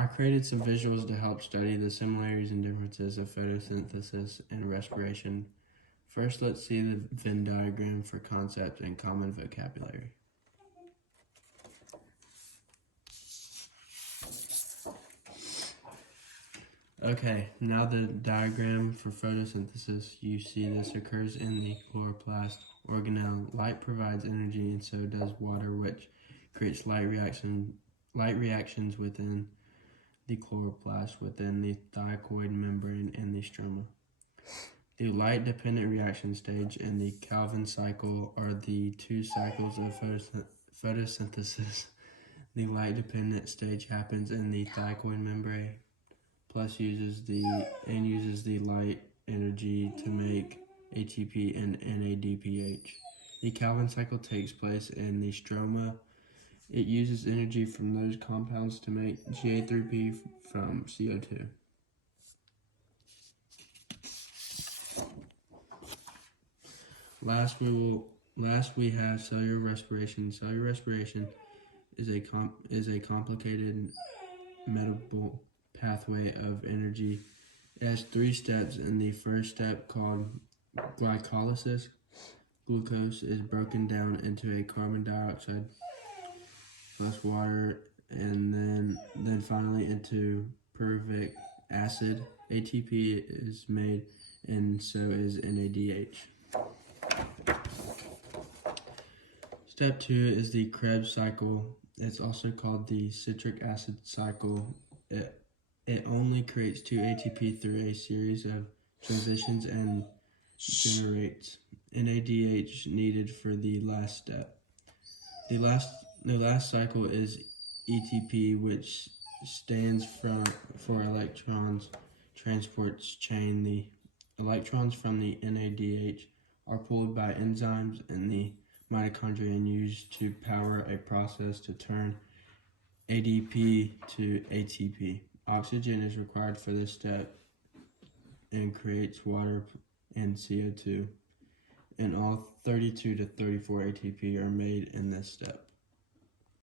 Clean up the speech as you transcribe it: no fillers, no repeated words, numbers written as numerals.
I created some visuals to help study the similarities and differences of photosynthesis and respiration. First, let's see the Venn diagram for concepts and common vocabulary. Okay, now the diagram for photosynthesis. You see this occurs in the chloroplast organelle. Light provides energy and so does water, which creates light reactions within the chloroplast, within the thylakoid membrane and the stroma. The light-dependent reaction stage and the Calvin cycle are the two cycles of photosynthesis. The light-dependent stage happens in the thylakoid membrane, uses the light energy to make ATP and NADPH. The Calvin cycle takes place in the stroma. It uses energy from those compounds to make Ga3P from CO2. Last we have cellular respiration. Cellular respiration is a complicated metabolic pathway of energy. It has 3 steps. In the first step, called glycolysis, glucose is broken down into a carbon dioxide plus water, and then finally into pyruvic acid. ATP is made, and so is NADH. Step 2 is the Krebs cycle. It's also called the citric acid cycle. It only creates 2 ATP through a series of transitions and generates NADH needed for the last step. The last cycle is ETP, which stands for electrons transports chain. The electrons from the NADH are pulled by enzymes in the mitochondria and used to power a process to turn ADP to ATP. Oxygen is required for this step and creates water and CO2. And all 32 to 34 ATP are made in this step.